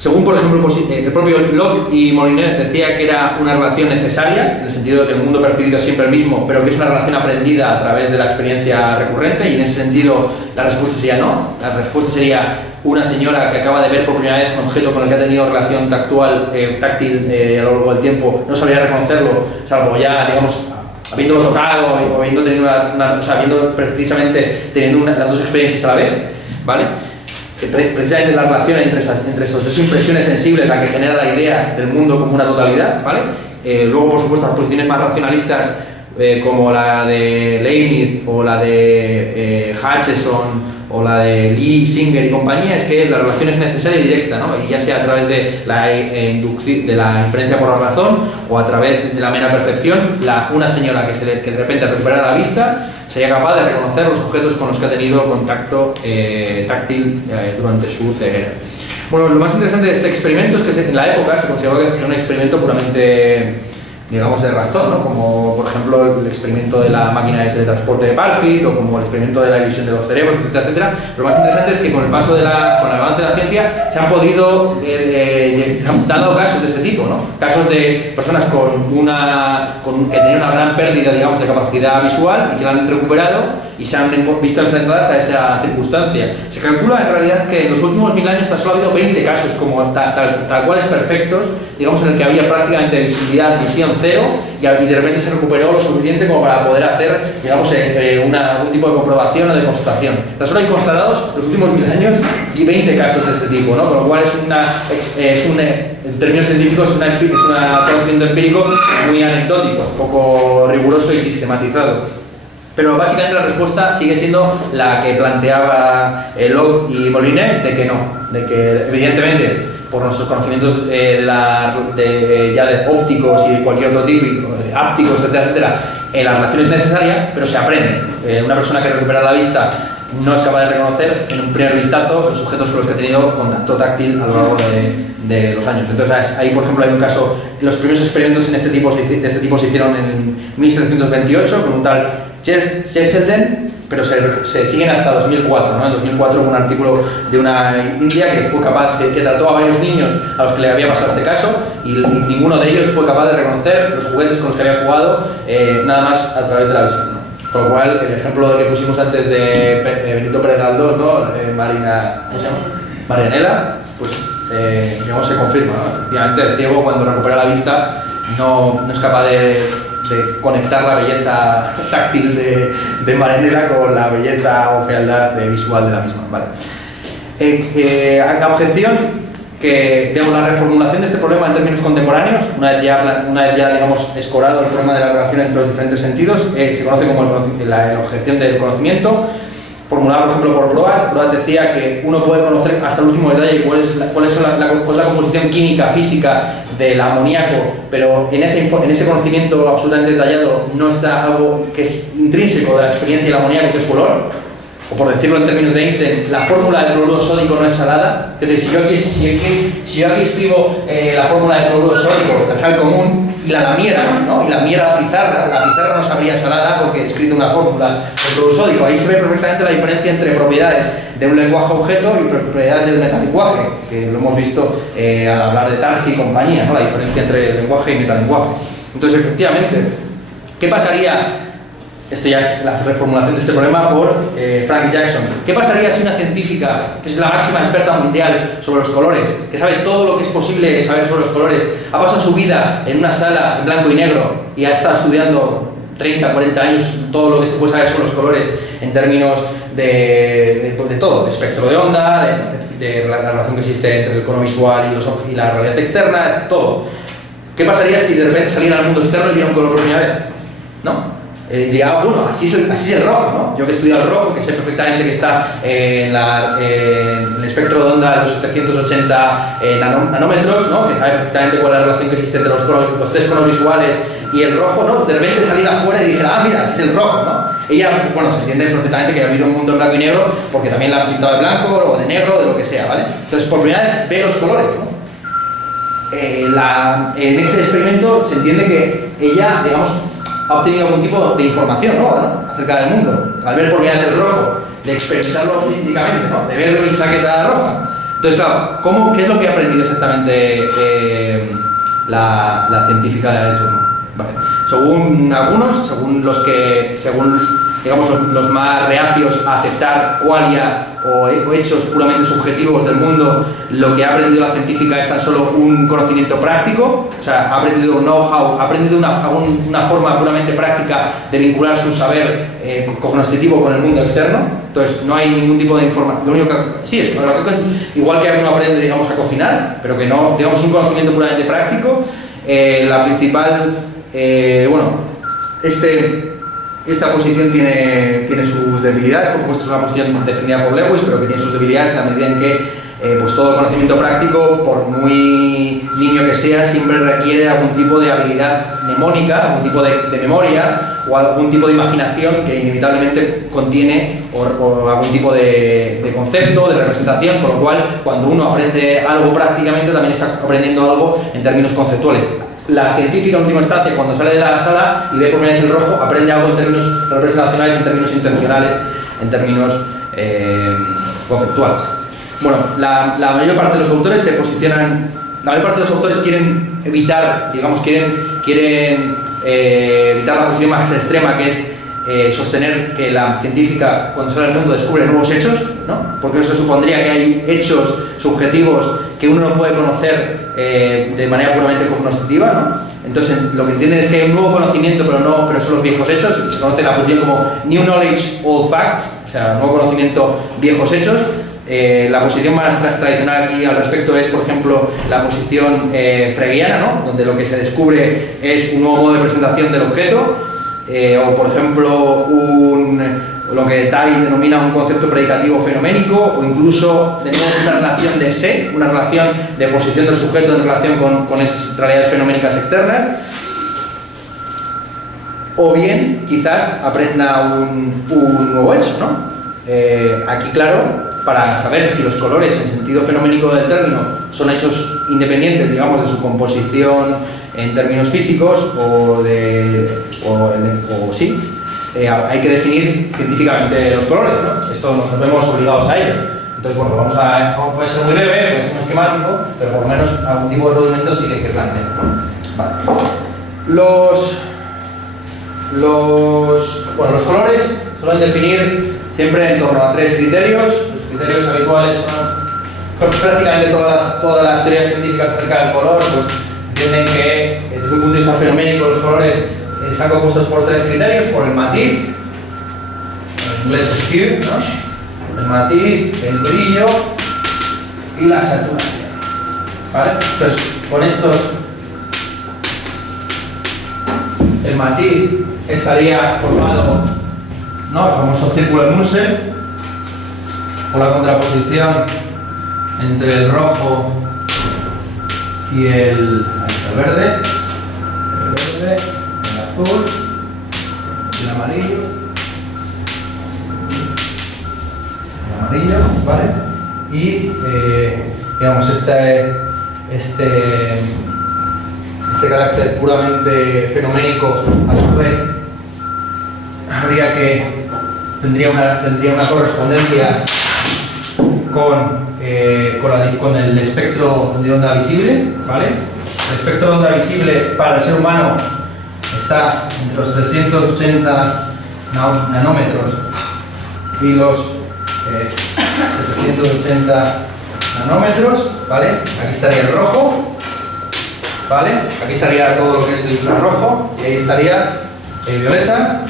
Según, por ejemplo, el propio Locke y Moliner decía que era una relación necesaria, en el sentido de que el mundo percibido es siempre el mismo, pero que es una relación aprendida a través de la experiencia recurrente, y en ese sentido la respuesta sería no. La respuesta sería una señora que acaba de ver por primera vez un objeto con el que ha tenido relación táctil a lo largo del tiempo, no sabría reconocerlo, salvo ya, digamos, habiéndolo tocado o habiendo tenido o sea, habiendo precisamente teniendo las dos experiencias a la vez, ¿vale? Precisamente la relación entre esas dos impresiones sensibles la que genera la idea del mundo como una totalidad, ¿vale? Luego, por supuesto, las posiciones más racionalistas como la de Leibniz o la de Hutcheson o la de Lee, Singer y compañía, es que la relación es necesaria y directa, ¿no? Y ya sea a través de la inferencia por la razón o a través de la mera percepción, una señora que de repente recupera la vista sería capaz de reconocer los objetos con los que ha tenido contacto táctil durante su ceguera. Bueno, lo más interesante de este experimento es que en la época se consideraba que era un experimento puramente, digamos, de razón, ¿no? Como por ejemplo el experimento de la máquina de teletransporte de Parfit o como el experimento de la división de los cerebros, etcétera, etcétera. Lo más interesante es que con el paso con el avance de la ciencia se han podido se han dado casos de este tipo, ¿no? Casos de personas que tenían una gran pérdida, digamos, de capacidad visual y que la han recuperado y se han visto enfrentadas a esa circunstancia. Se calcula en realidad que en los últimos 1000 años solo ha habido 20 casos como tal cuales perfectos, digamos, en el que había prácticamente visión cero y de repente se recuperó lo suficiente como para poder hacer, digamos, algún tipo de comprobación o de constatación. Tan solo hay constatados en los últimos 1000 años y 20 casos de este tipo, ¿no? Con lo cual en términos científicos es un conocimiento empírico muy anecdótico, poco riguroso y sistematizado. Pero básicamente la respuesta sigue siendo la que planteaba Locke y Moliner, de que no, de que evidentemente por nuestros conocimientos ya de ópticos y cualquier otro tipo, ápticos, etcétera, etcétera, la relación es necesaria, pero se aprende. Una persona que recupera la vista no es capaz de reconocer en un primer vistazo los objetos con los que ha tenido contacto táctil a lo largo de los años. Entonces ahí, por ejemplo, hay un caso, los primeros experimentos de este tipo se hicieron en 1728 con un tal Cheselden, pero se siguen hasta 2004, ¿no? En 2004 hubo un artículo de una india que fue capaz que trató a varios niños a los que le había pasado este caso y ninguno de ellos fue capaz de reconocer los juguetes con los que había jugado nada más a través de la visión, ¿no? Con lo cual, el ejemplo que pusimos antes de Benito Pérez Galdós, ¿no? ¿Cómo se llama? Marianela, pues digamos, se confirma, ¿no? Efectivamente, el ciego cuando recupera la vista no es capaz de conectar la belleza táctil de Marianela con la belleza o fealdad visual de la misma, ¿vale? La objeción que, digamos, la reformulación de este problema en términos contemporáneos, una vez ya digamos, escorado el problema de la relación entre los diferentes sentidos, se conoce como la objeción del conocimiento, formulada por ejemplo por Broad. Broad decía que uno puede conocer hasta el último detalle cuál es la composición química, física del amoníaco, pero en ese conocimiento absolutamente detallado no está algo que es intrínseco de la experiencia del amoníaco, que es su olor. O por decirlo en términos de Einstein, la fórmula del cloruro sódico no es salada. Es decir, si yo aquí escribo la fórmula del cloruro sódico, la sal común, y la lamiera, ¿no? Y lamiera la pizarra no sabría salada porque he escrito una fórmula del cloruro sódico. Ahí se ve perfectamente la diferencia entre propiedades de un lenguaje objeto y propiedades del metalenguaje, que lo hemos visto al hablar de Tarski y compañía, ¿no? La diferencia entre lenguaje y metalenguaje. Entonces, efectivamente, ¿qué pasaría? Esto ya es la reformulación de este problema por Frank Jackson. ¿Qué pasaría si una científica, que es la máxima experta mundial sobre los colores, que sabe todo lo que es posible saber sobre los colores, ha pasado su vida en una sala en blanco y negro y ha estado estudiando 30, 40 años todo lo que se puede saber sobre los colores en términos de todo, de espectro de onda, de la relación que existe entre el cono visual y la realidad externa, todo? ¿Qué pasaría si de repente saliera al mundo externo y viera un color por primera vez? ¿No? Diría, bueno, así es el rojo, ¿no? Yo que he estudiado el rojo, que sé perfectamente que está en el espectro de onda de los 780 nanómetros, ¿no? Que sabe perfectamente cuál es la relación que existe entre los tres conos visuales y el rojo, ¿no? De repente salir afuera y dijera, mira, así es el rojo, ¿no? Ella, bueno, se entiende perfectamente que ha habido un mundo en blanco y negro porque también la han pintado de blanco o de negro, de lo que sea, ¿vale? Entonces, por primera vez ve los colores, ¿no? En ese experimento se entiende que ella, digamos, ha obtenido algún tipo de información, ¿no? Acerca del mundo. Al ver por primera vez el rojo, de experimentarlo físicamente, ¿no? De ver mi chaqueta roja, Entonces, claro, ¿qué es lo que ha aprendido exactamente la científica de turno? Vale. Según algunos, según digamos los más reacios a aceptar qualia o hechos puramente subjetivos del mundo, lo que ha aprendido la científica es tan solo un conocimiento práctico, o sea, ha aprendido un know-how, ha aprendido una forma puramente práctica de vincular su saber cognoscitivo con el mundo externo. Entonces no hay ningún tipo de información, lo único que sí es igual que uno aprende, digamos, a cocinar, pero que no, digamos, un conocimiento puramente práctico. La principal, bueno, esta posición tiene sus debilidades. Por supuesto, es una posición defendida por Lewis, pero que tiene sus debilidades en la medida en que pues todo conocimiento práctico, por muy niño que sea, siempre requiere algún tipo de habilidad mnemónica, algún tipo de memoria o algún tipo de imaginación que inevitablemente contiene o algún tipo de concepto, de representación, por lo cual cuando uno aprende algo prácticamente también está aprendiendo algo en términos conceptuales. La científica en última instancia, cuando sale de la sala y ve por primera vez el rojo, aprende algo en términos representacionales, en términos intencionales, en términos conceptuales. Bueno, la mayor parte de los autores se posicionan, la mayor parte de los autores quieren evitar, digamos, quieren evitar la posición más extrema, que es sostener que la científica, cuando sale al mundo, descubre nuevos hechos, ¿no? Porque eso supondría que hay hechos subjetivos que uno no puede conocer de manera puramente cognoscitiva, ¿no? Entonces, lo que entienden es que hay un nuevo conocimiento, pero son los viejos hechos. Se conoce la posición como New Knowledge, Old Facts, o sea, nuevo conocimiento, viejos hechos. La posición más tradicional aquí al respecto es, por ejemplo, la posición fregiana, ¿no? Donde lo que se descubre es un nuevo modo de presentación del objeto, o por ejemplo lo que Tai denomina un concepto predicativo fenoménico, o incluso tenemos una relación de se, una relación de posición del sujeto en relación con esas realidades fenoménicas externas. O bien, quizás aprenda un nuevo hecho, ¿no? Aquí, claro, para saber si los colores en sentido fenoménico del término son hechos independientes, digamos, de su composición en términos físicos sí, hay que definir científicamente los colores, ¿no? Esto nos vemos obligados a ello. Entonces, bueno, puede ser muy breve, puede ser muy esquemático, pero por lo menos algún tipo de rudimentos sí que hay que plantear, ¿no? Vale. Los colores suelen definir siempre en torno a 3 criterios. Los criterios habituales son prácticamente todas las teorías científicas acerca del color, pues entienden que desde un punto de vista fenoménico los colores están compuestos por 3 criterios: por el matiz, en inglés es hue, ¿no? El matiz, el brillo y la saturación, ¿vale? Entonces, con estos, el matiz estaría formado, ¿no?, el famoso círculo de Munsell, por la contraposición entre el rojo y el verde, el azul, el amarillo, ¿vale? Y digamos este carácter puramente fenoménico, a su vez, tendría una correspondencia con el espectro de onda visible, ¿vale? El espectro de onda visible para el ser humano está entre los 380 nanómetros y los 780 nanómetros, ¿vale? Aquí estaría el rojo, ¿vale? Aquí estaría todo lo que es el infrarrojo, y ahí estaría el violeta,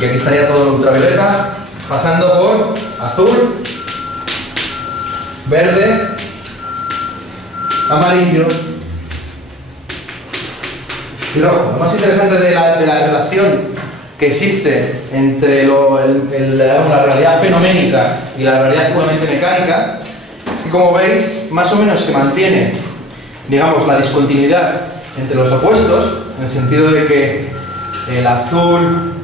y aquí estaría todo el ultravioleta, pasando por azul, verde, amarillo y rojo. Lo más interesante de la relación que existe entre la realidad fenoménica y la realidad puramente mecánica es que, como veis, más o menos se mantiene, digamos, la discontinuidad entre los opuestos, en el sentido de que el azul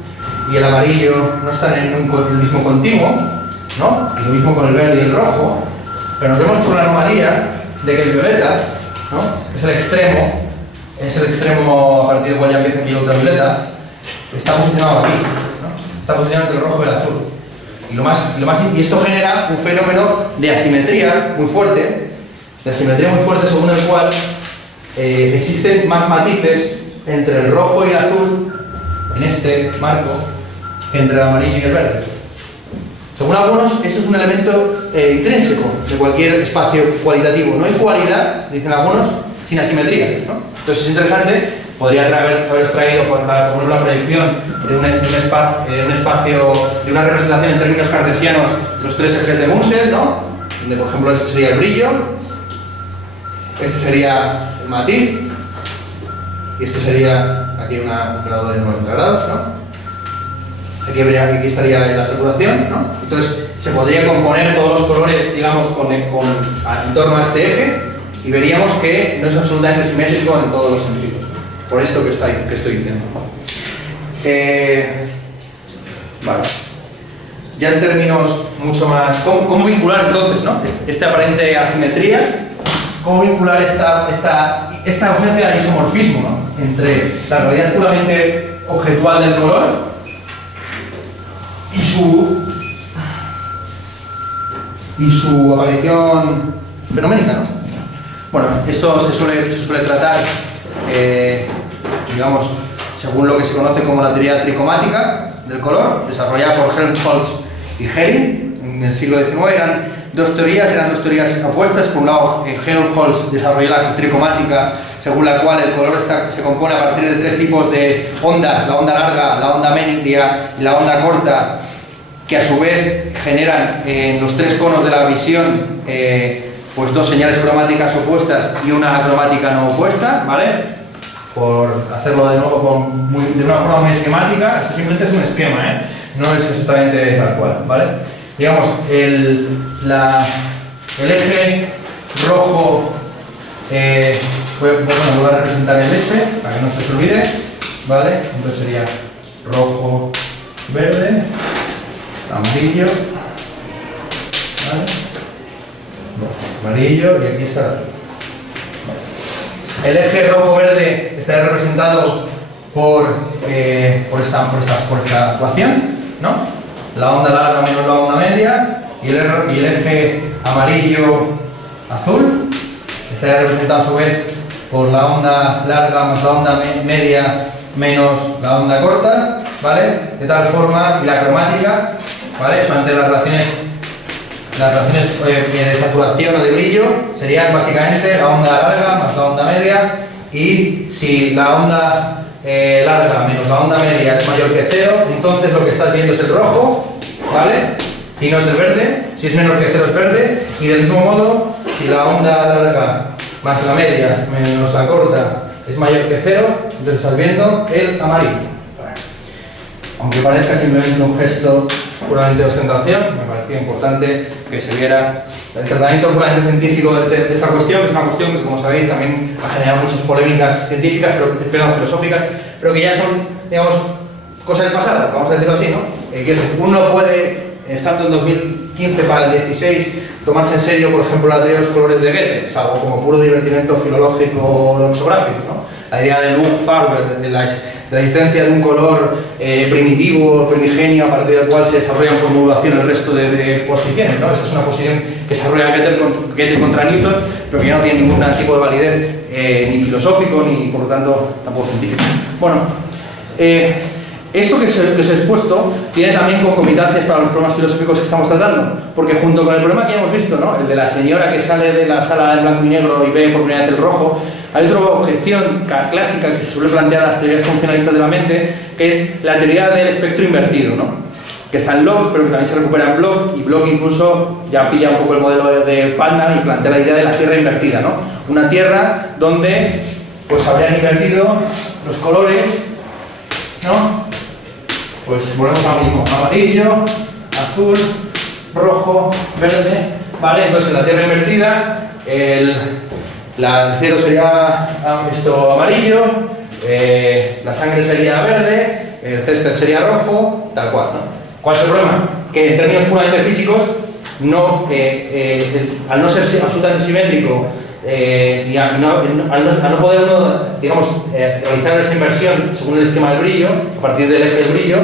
y el amarillo no están en el mismo continuo, ¿no? Y lo mismo con el verde y el rojo, pero nos vemos por la anomalía de que el violeta, ¿no?, es el extremo a partir del cual ya empieza aquí el ultravioleta, está posicionado aquí, ¿no? Está posicionado entre el rojo y el azul. Y Y esto genera un fenómeno de asimetría muy fuerte, según el cual existen más matices entre el rojo y el azul en este marco que entre el amarillo y el verde. Según algunos, esto es un elemento intrínseco de cualquier espacio cualitativo. No hay cualidad, dicen algunos, sin asimetría, ¿no? Entonces es interesante, podría haber traído por ejemplo, la proyección de un espacio, de una representación en términos cartesianos de los tres ejes de Munsell, ¿no? Donde, por ejemplo, este sería el brillo, este sería el matiz, y este sería aquí un grado de 90 grados, ¿no? Aquí estaría la saturación, ¿no? Entonces se podría componer todos los colores, digamos, en torno a este eje, y veríamos que no es absolutamente simétrico en todos los sentidos. Por esto que estoy diciendo. Vale. Ya en términos mucho más... ¿Cómo vincular entonces, ¿no? Esta aparente asimetría? ¿Cómo vincular esta ausencia de isomorfismo, ¿no? Entre la realidad puramente objetual del color y su aparición fenoménica, ¿no? Bueno, esto se suele tratar, digamos, según lo que se conoce como la teoría tricomática del color, desarrollada por Helmholtz y Hering en el siglo XIX. Eran dos teorías opuestas. Por un lado, Helmholtz desarrolló la tricomática, según la cual el color se compone a partir de tres tipos de ondas: la onda larga, la onda media y la onda corta, que a su vez generan en los tres conos de la visión pues dos señales cromáticas opuestas y una cromática no opuesta, ¿vale? Por hacerlo de nuevo de una forma muy esquemática. Esto simplemente es un esquema, no es exactamente tal cual, ¿vale? Digamos, el eje rojo, voy a representar el para que no se os olvide, ¿vale? Entonces sería rojo, verde, amarillo, ¿vale? Amarillo, y aquí está el azul. El eje rojo-verde está representado por esta ecuación, ¿no? La onda larga menos la onda media, y el eje amarillo-azul está representado a su vez por la onda larga más la onda media menos la onda corta, ¿vale? De tal forma, y la cromática, ¿vale? Solamente las relaciones de saturación o de brillo serían básicamente la onda larga más la onda media, y si la onda larga menos la onda media es mayor que 0, entonces lo que estás viendo es el rojo, ¿vale? Si no es el verde. Si es menor que 0 es verde, y del mismo modo, si la onda larga más la media menos la corta es mayor que 0, entonces estás viendo el amarillo. Aunque parezca simplemente un gesto puramente de ostentación, me parecía importante que se viera el tratamiento puramente científico de esta cuestión, que es una cuestión que, como sabéis, también ha generado muchas polémicas científicas, filosóficas, pero que ya son, digamos, cosas del pasado, vamos a decirlo así, ¿no? Que uno puede, estando en 2015 para el 16, tomarse en serio, por ejemplo, la teoría de los colores de Goethe, es algo como puro divertimento filológico o doxográfico, ¿no? La idea de Luch-Farber, de la existencia de un color primitivo, primigenio, a partir del cual se desarrollan por modulación el resto de posiciones, ¿no? Esta es una posición que desarrolla Goethe contra Newton, pero que ya no tiene ningún tipo de validez ni filosófico, ni por lo tanto tampoco científico. Bueno, esto que os he expuesto tiene también concomitancias para los problemas filosóficos que estamos tratando, porque junto con el problema que ya hemos visto, ¿no? El de la señora que sale de la sala en blanco y negro y ve por primera vez el rojo, hay otra objeción clásica que se suele plantear a las teorías funcionalistas de la mente, que es la teoría del espectro invertido, ¿no? Que está en Locke, pero que también se recupera en Bloch, y Bloch incluso ya pilla un poco el modelo de Putnam y plantea la idea de la Tierra invertida, ¿no? Una Tierra donde pues habrían invertido los colores, ¿no? Pues volvemos a lo mismo: amarillo, azul, rojo, verde, ¿vale? Entonces en la Tierra invertida el cielo sería esto amarillo, la sangre sería verde, el césped sería rojo, tal cual, ¿no? ¿Cuál es el problema? Que en términos puramente físicos, al no ser absolutamente simétrico, y al no poder uno, digamos, realizar esa inversión según el esquema del brillo, a partir del eje del brillo,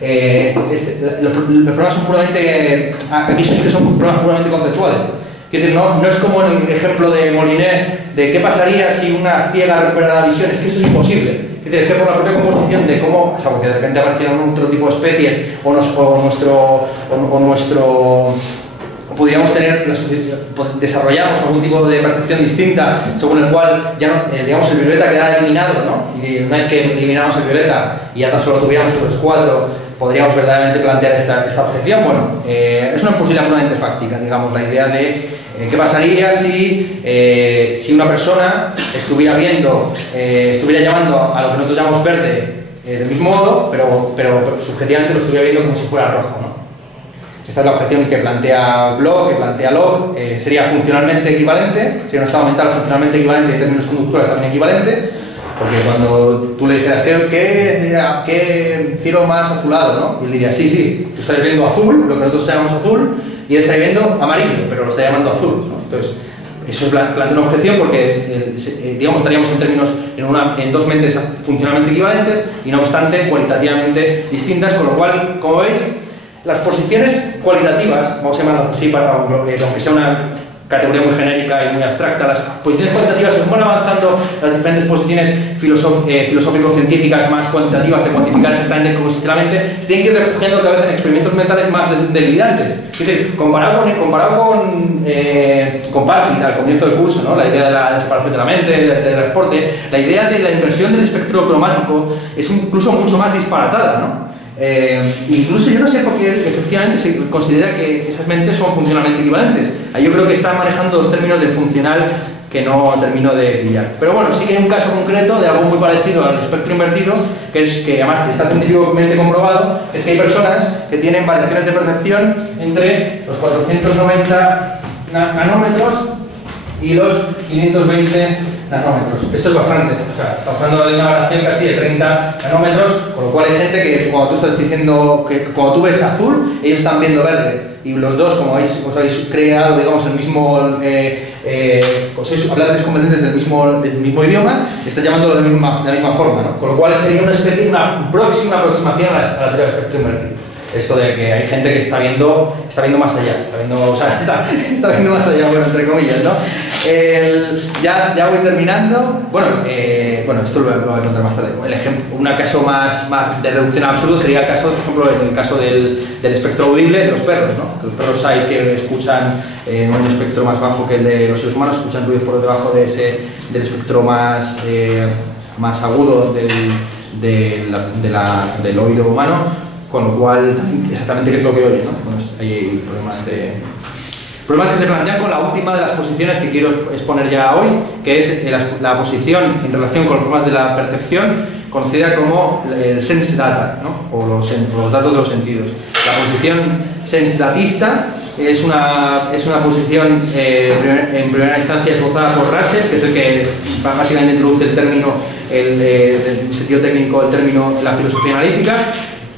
los problemas son puramente, aquí sí que son problemas puramente conceptuales. Es decir, no es como en el ejemplo de Molinet, de qué pasaría si una ciega recuperara la visión, es que esto es imposible. Es decir, es que por la propia composición de cómo, o sea, porque de repente aparecieron otro tipo de especies, podríamos desarrollamos algún tipo de percepción distinta, según el cual ya no, digamos, el violeta quedara eliminado, ¿no? Y una vez que eliminamos el violeta y ya tan solo tuviéramos los 4, podríamos verdaderamente plantear esta objeción. Bueno, es una posibilidad puramente fáctica, digamos, la idea de qué pasaría si una persona estuviera llamando a lo que nosotros llamamos verde del mismo modo, pero subjetivamente lo estuviera viendo como si fuera rojo, ¿no? Esta es la objeción que plantea Bloch, que plantea Locke. Sería funcionalmente equivalente, sería un estado mental funcionalmente equivalente y en términos conductuales también equivalente, porque cuando tú le dijeras ¿qué cielo más azulado? ¿No? Y él diría, sí, tú estás viendo azul, lo que nosotros llamamos azul, y él está viendo amarillo, pero lo está llamando azul, ¿no? Entonces, eso plantea una objeción porque, digamos, estaríamos en términos en dos mentes funcionalmente equivalentes y no obstante cualitativamente distintas, con lo cual, como veis, las posiciones cualitativas, vamos a llamarlas así, aunque sea una categoría muy genérica y muy abstracta, las posiciones cualitativas, según van avanzando las diferentes posiciones filosófico-científicas más cuantitativas de cuantificar exactamente consistentamente, se tienen que ir refugiando cada vez en experimentos mentales más delirantes. Es decir, comparado con Parfit al comienzo del curso, ¿no? La idea de la separación de la mente, del teletransporte, la idea de la inversión del espectro cromático es incluso mucho más disparatada, ¿no? Incluso yo no sé por qué efectivamente se considera que esas mentes son funcionalmente equivalentes. Yo creo que están manejando dos términos de funcional que no termino de pillar. Pero bueno, sí que hay un caso concreto de algo muy parecido al espectro invertido, que además está científicamente comprobado, es que hay personas que tienen variaciones de percepción entre los 490 nanómetros y los 520 nanómetros. Esto es bastante, o sea, estamos hablando de una variación casi de 30 nanómetros, con lo cual hay gente que cuando tú estás diciendo que cuando tú ves azul, ellos están viendo verde, y los dos, como os habéis creado, digamos, el mismo, sois hablantes competentes del mismo idioma, estás llamándolo de la misma forma, ¿no? Con lo cual sería una próxima aproximación a la teoría del espectro invertido. Esto de que hay gente que está viendo más allá, está viendo más allá, bueno, entre comillas, ¿no? Ya voy terminando. Bueno, esto lo voy a contar más tarde. Un caso más de reducción a absurdo sería el caso, por ejemplo, en el caso del espectro audible de los perros, ¿no? Que los perros sabéis que escuchan un espectro más bajo que el de los seres humanos, escuchan ruidos por debajo del espectro más agudo del oído humano. Con lo cual, exactamente qué es lo que oye, ¿no? Bueno, hay problemas que se plantean con la última de las posiciones que quiero exponer ya hoy, que es la posición en relación con los problemas de la percepción, conocida como el sense data, ¿no? O los datos de los sentidos. La posición sense datista es una posición en primera instancia esbozada por Russell, que es el que básicamente introduce el término, el sentido técnico del término la filosofía analítica,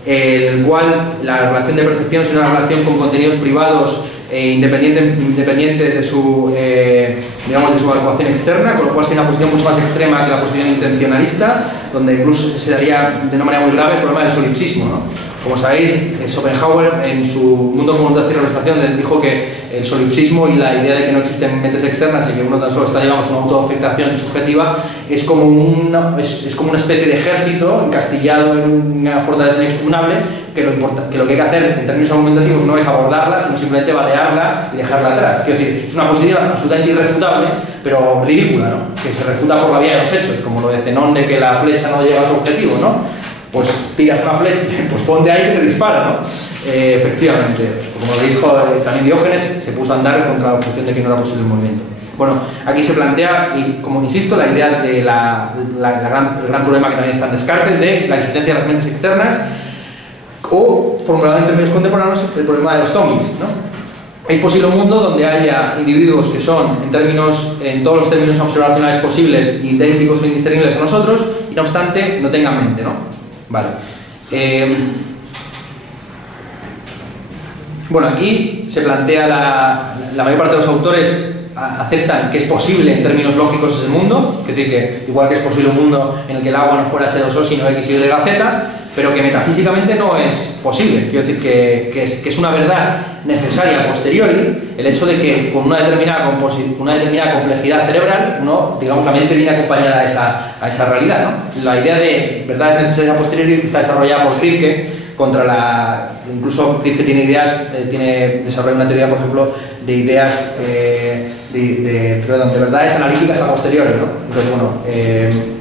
el cual la relación de percepción es una relación con contenidos privados independientes de su evaluación externa, con lo cual sería una posición mucho más extrema que la posición intencionalista, donde incluso se daría de una manera muy grave el problema del solipsismo, ¿no? Como sabéis, Schopenhauer en su Mundo como Voluntad y Representación dijo que el solipsismo y la idea de que no existen mentes externas y que uno tan solo está, digamos, una autoafectación subjetiva es como una especie de ejército encastillado en una fortaleza inexpugnable que lo que hay que hacer en términos argumentativos no es abordarla, sino simplemente vadearla y dejarla atrás. Quiero decir, es una posición absolutamente irrefutable, pero ridícula, ¿no? Que se refuta por la vía de los hechos, como lo de Zenón de que la flecha no llega a su objetivo, ¿no? Pues tiras una flecha, pues ponte ahí que te dispara, ¿no? Efectivamente, como lo dijo también Diógenes, se puso a andar contra la objeción de que no era posible el movimiento. Bueno, aquí se plantea, y como insisto, la idea de el gran problema que también está en Descartes, de la existencia de las mentes externas, o, formulado en términos contemporáneos, el problema de los zombies, ¿no? Es posible un mundo donde haya individuos que son, en todos los términos observacionales posibles, idénticos o indistinguibles a nosotros, y no obstante, no tengan mente, ¿no? Vale. Bueno, aquí se plantea la mayor parte de los autores aceptan que es posible en términos lógicos ese mundo, es decir, que igual que es posible un mundo en el que el agua no fuera H2O sino X, Y, Z, pero que metafísicamente no es posible. Quiero decir que es una verdad necesaria a posteriori el hecho de que con una determinada complejidad cerebral, digamos, la mente viene acompañada a esa realidad, ¿no? La idea de verdades necesarias a posteriori está desarrollada por Kripke incluso Kripke tiene desarrollado una teoría, por ejemplo, de ideas de verdades analíticas a posteriori, ¿no? Entonces, bueno,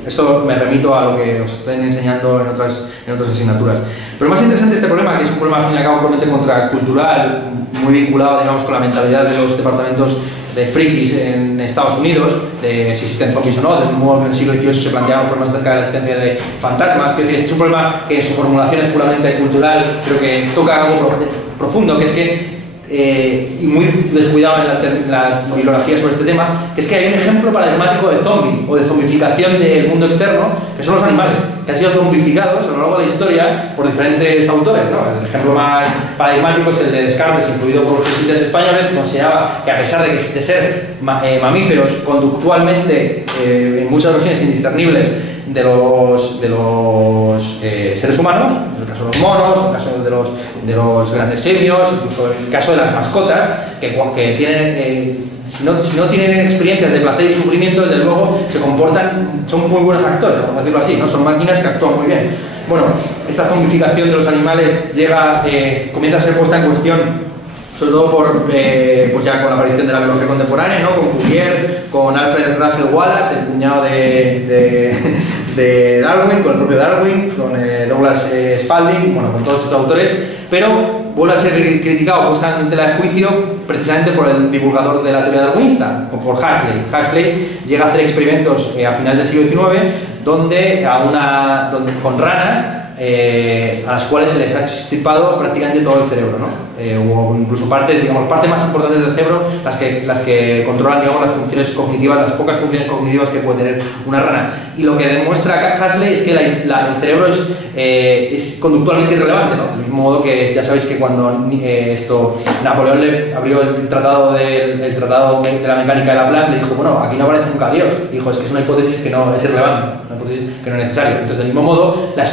esto me remito a lo que os estén enseñando en otras asignaturas. Pero más interesante este problema, que es un problema al fin y al cabo probablemente contracultural, muy vinculado, digamos, con la mentalidad de los departamentos de frikis en Estados Unidos, de si existen zombies o no, del modo que en el siglo XVIII se planteaban problemas acerca de la existencia de fantasmas. Quiero decir, este es un problema que en su formulación es puramente cultural, pero que toca algo profundo, que es que y muy descuidado en la bibliografía sobre este tema, que es que hay un ejemplo paradigmático de zombie o de zombificación del mundo externo, que son los animales, que han sido zombificados a lo largo de la historia por diferentes autores, ¿no? El ejemplo más paradigmático es el de Descartes, influido por los jesuitas españoles, que consideraba que a pesar de ser mamíferos conductualmente en muchas ocasiones indiscernibles de los seres humanos, en el caso de los monos, en el caso de los grandes simios, incluso en el caso de las mascotas, que tienen, si no tienen experiencias de placer y sufrimiento, desde luego son muy buenos actores, por decirlo así, ¿no? Son máquinas que actúan muy bien. Bueno, esta zombificación de los animales comienza a ser puesta en cuestión, sobre todo pues ya con la aparición de la biología contemporánea, ¿no? Con Cuvier, con Alfred Russel Wallace, el cuñado de Darwin, con el propio Darwin, con Douglas Spalding, bueno, con todos estos autores, pero vuelve a ser criticado, puesto en tela de juicio, precisamente por el divulgador de la teoría darwinista, por Huxley. Huxley llega a hacer experimentos a finales del siglo XIX donde con ranas a las cuales se les ha extirpado prácticamente todo el cerebro, ¿no? O incluso partes más importantes del cerebro, las que controlan, digamos, las funciones cognitivas, las pocas funciones cognitivas que puede tener una rana. Y lo que demuestra Huxley es que el cerebro es conductualmente irrelevante, ¿no? Del mismo modo que ya sabéis que cuando Napoleón le abrió el tratado de la mecánica de Laplace, le dijo, bueno, aquí no aparece nunca Dios. Dijo, es que es una hipótesis que no es irrelevante, una hipótesis que no es necesaria. Entonces, del mismo modo, la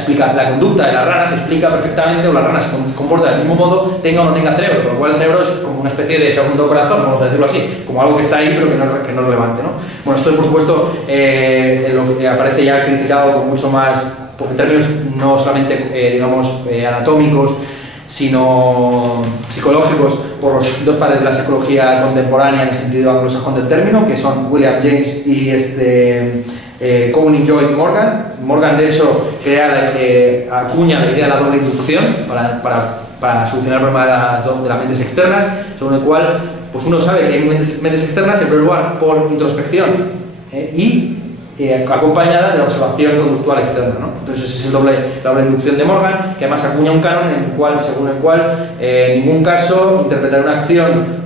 conducta de la rana se explica perfectamente, o la rana se comporta del mismo modo, tenga o no tenga cerebro, con lo cual el cerebro es como una especie de segundo corazón, vamos a decirlo así, como algo que está ahí pero que no es relevante, ¿no? Bueno, esto por supuesto lo que aparece ya criticado con mucho más, en términos no solamente digamos anatómicos, sino psicológicos, por los dos padres de la psicología contemporánea en el sentido anglosajón del término, que son William James y Cohen y Lloyd Morgan. Morgan, de hecho, acuña la idea de la doble inducción para solucionar el problema de las mentes externas, según el cual pues uno sabe que hay mentes externas, en primer lugar, por introspección y acompañada de la observación conductual externa, ¿no? Entonces, esa es la doble inducción de Morgan, que además acuña un canon según el cual en ningún caso interpretar una acción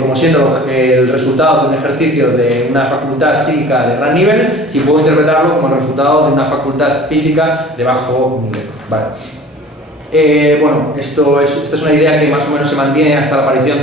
como siendo el resultado de un ejercicio de una facultad psíquica de gran nivel, si puedo interpretarlo como el resultado de una facultad física de bajo nivel. Vale. Bueno, esta es una idea que más o menos se mantiene hasta la aparición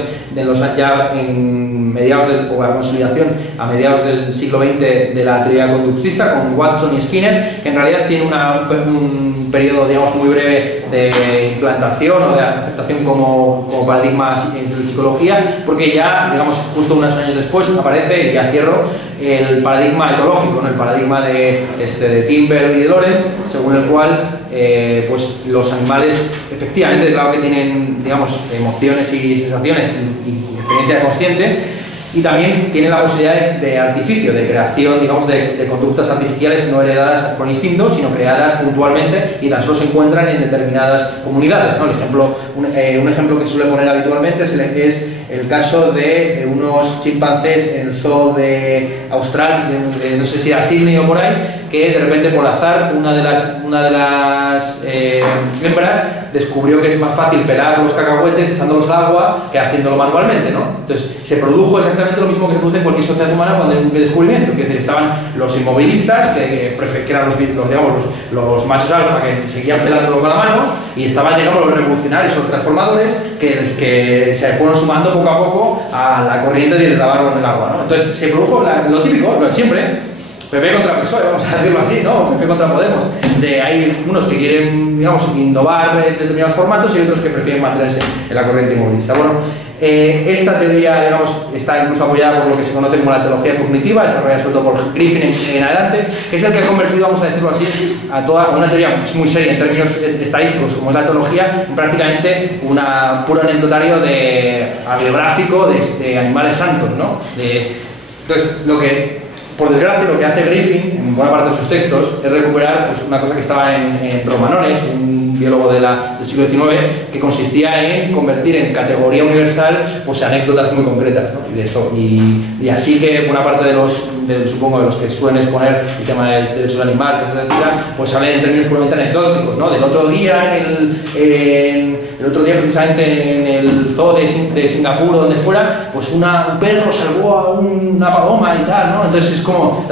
o la consolidación a mediados del siglo XX de la teoría conductista con Watson y Skinner, que en realidad tiene un periodo, digamos, muy breve de implantación o de aceptación como paradigma de psicología, porque ya, digamos, justo unos años después aparece, y ya cierro, el paradigma etológico, ¿no? El paradigma de Timber y de Lorenz, según el cual pues los animales efectivamente, claro que tienen, digamos, emociones y sensaciones y experiencia consciente, y también tienen la posibilidad de artificio, de creación, digamos, de conductas artificiales no heredadas con instinto, sino creadas puntualmente y tan solo se encuentran en determinadas comunidades, ¿no? Un ejemplo que se suele poner habitualmente es el caso de unos chimpancés en el zoo de Australia, no sé si era Sydney o por ahí, que de repente por azar una de las hembras descubrió que es más fácil pelar los cacahuetes echándolos al agua que haciéndolo manualmente, ¿no? Entonces, se produjo exactamente lo mismo que se produce en cualquier sociedad humana cuando hay un descubrimiento, que es decir, estaban los inmovilistas, que eran los machos alfa que seguían pelándolo con la mano, y estaban, digamos, los revolucionarios o los transformadores que se fueron sumando poco a poco a la corriente de lavarlo en el agua, ¿no? Entonces, se produjo lo típico, lo de siempre, PP contra PSOE, vamos a decirlo así, ¿no? PP contra Podemos. Hay unos que quieren, digamos, innovar en determinados formatos y otros que prefieren mantenerse en la corriente inmovilista. Bueno, esta teoría, digamos, está incluso apoyada por lo que se conoce como la teología cognitiva, desarrollada sobre todo por Griffin en adelante, que es el que ha convertido, vamos a decirlo así, a toda una teoría muy seria en términos estadísticos, como es la teología, en prácticamente un puro anecdotario biográfico de animales santos, ¿no? Entonces, por desgracia, lo que hace Griffin, en buena parte de sus textos, es recuperar pues, una cosa que estaba en Romanones, un biólogo del siglo XIX, que consistía en convertir en categoría universal pues, anécdotas muy concretas, ¿no? Y así que buena parte de los que suelen exponer el tema de derechos animales, etcétera, pues salen en términos puramente anecdóticos, ¿no? Del otro día, el otro día precisamente en el zoo de Singapur o donde fuera, pues un perro salvó a una paloma y tal, ¿no? Entonces es como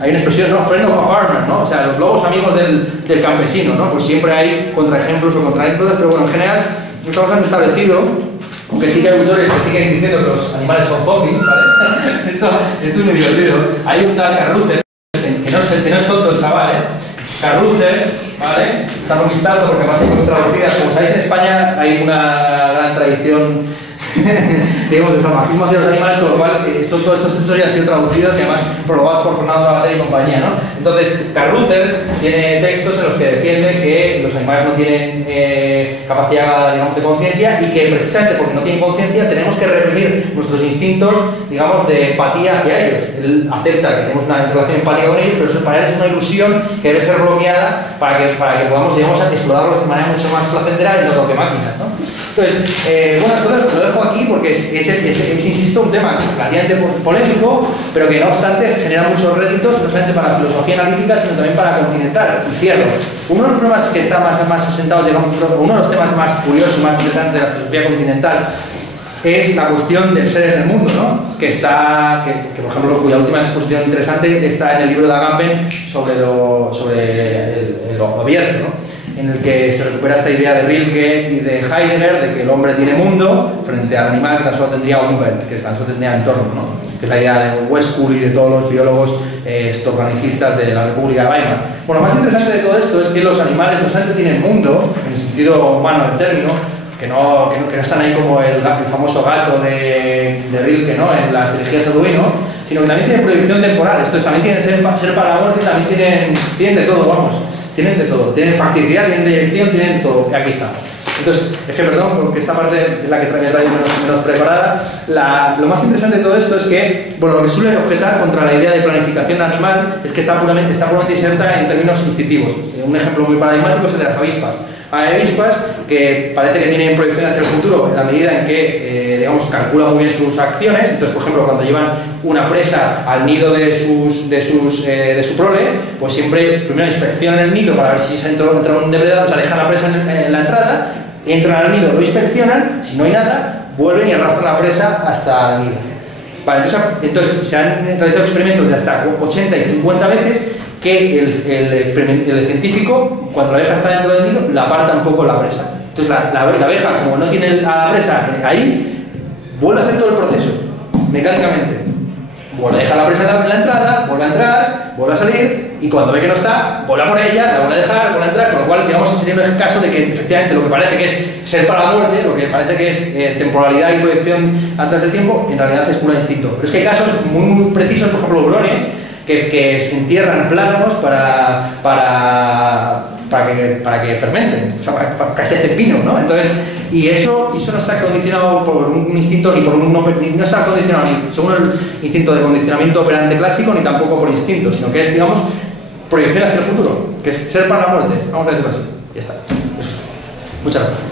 hay una expresión, ¿no? Friend of a farmer, ¿no? O sea, los lobos amigos del campesino, ¿no? Pues siempre hay contraejemplos o contraanécdotas, pero bueno, en general está bastante establecido, aunque sí que hay autores que siguen diciendo que los animales son zombies, ¿vale? esto es muy divertido. Hay un tal Carruthers, que no es tonto el chaval, ¿eh? Carruthers, ¿vale? Echad un vistazo porque además hay cosas traducidas. Como sabéis, en España hay una gran tradición digamos, de salvajismo hacia los animales, con lo cual todos estos textos ya han sido traducidos y además prologados por Fernando Savater y compañía, ¿no? Entonces, Carruthers tiene textos en los que defiende que los animales no tienen capacidad, digamos, de conciencia y que precisamente porque no tienen conciencia tenemos que reprimir nuestros instintos, digamos, de empatía hacia ellos. Él acepta que tenemos una relación empática con ellos, pero eso para él es una ilusión que debe ser bloqueada para que podamos, digamos, explorarlos de manera mucho más placentera y no que máquinas, ¿no? Entonces, bueno, esto lo dejo aquí porque es, insisto, un tema relativamente polémico, pero que no obstante genera muchos réditos, no solamente para la filosofía analítica, sino también para Continental. Y cierro. Uno de los problemas que está más asentados, digamos, uno de los temas más curiosos, más interesantes de la filosofía continental, es la cuestión del ser en el mundo, ¿no? Que por ejemplo, cuya última exposición interesante está en el libro de Agamben sobre el gobierno, ¿no? En el que se recupera esta idea de Rilke y de Heidegger de que el hombre tiene mundo frente al animal que tan solo tendría Umwelt, que tan solo tendría entorno, ¿no? Que es la idea de Westkuhl y de todos los biólogos organicistas de la República de Weimar. Bueno, lo más interesante de todo esto es que los animales no solamente tienen mundo, en el sentido humano del término, que no están ahí como el famoso gato de Rilke, ¿no? En las elegías a Duino, sino que también tienen proyección temporal. Estos también tienen ser para la muerte, también tienen de todo, vamos. Tienen de todo, tienen factibilidad, tienen proyección, tienen todo. Aquí estamos. Entonces, es que perdón, porque esta parte es la que me trae menos preparada. Lo más interesante de todo esto es que, bueno, lo que suele objetar contra la idea de planificación animal es que está puramente inserta en términos instintivos. Un ejemplo muy paradigmático es el de las avispas. Hay avispas que parece que tienen proyección hacia el futuro en la medida en que, digamos, calculan muy bien sus acciones. Entonces, por ejemplo, cuando llevan una presa al nido de su prole, pues siempre primero inspeccionan el nido para ver si se ha entrado un depredador, o sea, dejan la presa en la entrada, entran al nido, lo inspeccionan, si no hay nada, vuelven y arrastran la presa hasta el nido. Vale, entonces se han realizado experimentos de hasta 80 y 50 veces que el científico, cuando la abeja está dentro del nido, la aparta un poco la presa. Entonces la abeja, como no tiene a la presa ahí, vuelve a hacer todo el proceso, mecánicamente. Vuelve a dejar la presa en la entrada, vuelve a entrar, vuelve a salir, y cuando ve que no está, vuelve a por ella, la vuelve a dejar, vuelve a entrar, con lo cual, digamos, sería un caso de que efectivamente lo que parece que es ser para la muerte, lo que parece que es temporalidad y proyección a través del tiempo, en realidad es puro instinto. Pero es que hay casos muy precisos, por ejemplo, hurones, que entierran plátanos para que fermenten, o sea, para que se hace pino, ¿no? Entonces, y eso no está condicionado por un instinto no está condicionado ni según el instinto de condicionamiento operante clásico ni tampoco por instinto, sino que es, digamos, proyección hacia el futuro, que es ser para la muerte. Vamos a decirlo así. Ya está. Muchas gracias.